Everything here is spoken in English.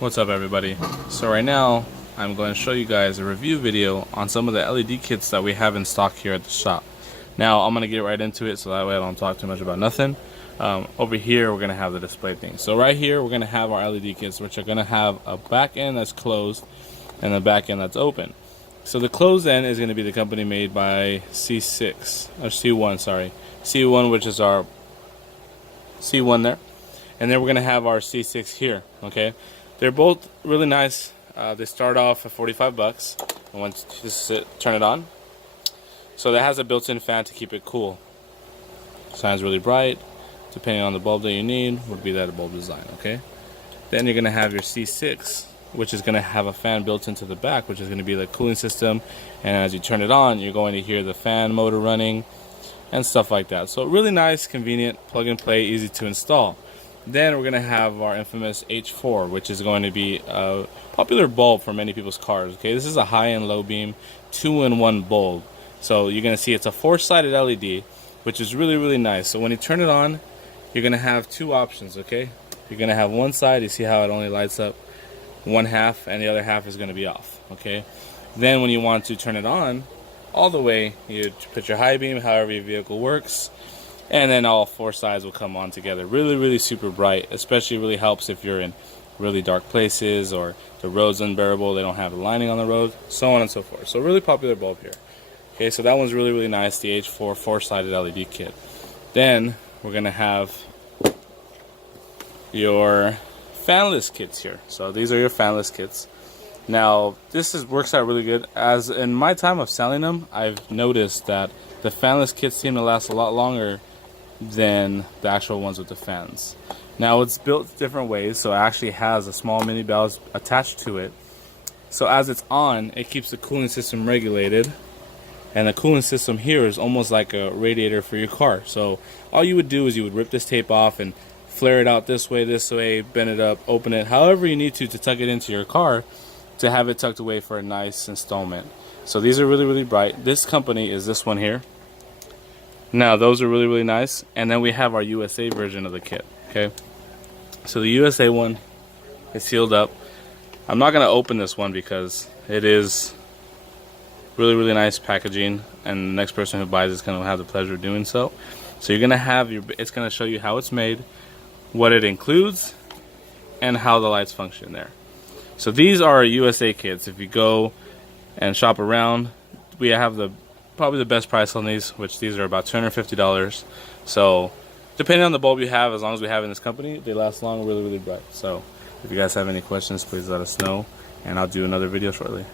What's up, everybody? So right now I'm going to show you guys a review video on some of the LED kits that we have in stock here at the shop. Now I'm going to get right into it so that way I don't talk too much about nothing. Over here we're going to have the display thing. So right here we're going to have our LED kits, which are going to have a back end that's closed and a back end that's open. So the closed end is going to be the company made by C6 or C1, sorry, C1, which is our C1 there, and then we're going to have our C6 here. Okay, they're both really nice. They start off at 45 bucks, and once you just turn it on, so that has a built-in fan to keep it cool. Shines really bright, depending on the bulb that you need would be that bulb design. Okay, then you're going to have your C6, which is going to have a fan built into the back, which is going to be the cooling system, and as you turn it on you're going to hear the fan motor running and stuff like that. So really nice, convenient, plug and play, easy to install. Then we're going to have our infamous H4, which is going to be a popular bulb for many people's cars. Okay, this is a high and low beam 2-in-1 bulb. So you're going to see it's a 4-sided LED, which is really nice. So when you turn it on, you're going to have two options. Okay, you're going to have one side, you see how it only lights up one half, and the other half is going to be off. Okay, then when you want to turn it on all the way, you put your high beam, however your vehicle works, and then all four sides will come on together. Really super bright. Especially really helps if you're in really dark places or the road's unbearable, they don't have the lining on the road, so on and so forth. So really popular bulb here. Okay, so that one's really nice, the H4 4-sided LED kit. Then we're gonna have your fanless kits here. So these are your fanless kits. Now this works out really good. As in my time of selling them, I've noticed that the fanless kits seem to last a lot longer than the actual ones with the fans. Now it's built different ways, so it actually has a small mini bells attached to it. So as it's on, it keeps the cooling system regulated, and the cooling system here is almost like a radiator for your car. So all you would do is you would rip this tape off and flare it out this way, bend it up, open it, however you need to tuck it into your car to have it tucked away for a nice installment. So these are really bright. This company is this one here. Now those are really nice. And then we have our USA version of the kit. Okay, so the USA one is sealed up. I'm not going to open this one because it is really nice packaging, and the next person who buys it's going to have the pleasure of doing so. So you're going to have it's going to show you how it's made, what it includes, and how the lights function there. So these are USA kits. If you go and shop around, we have probably the best price on these, which these are about $250. So depending on the bulb you have, as long as we have in this company, they last long, really bright. So if you guys have any questions, please let us know, and I'll do another video shortly.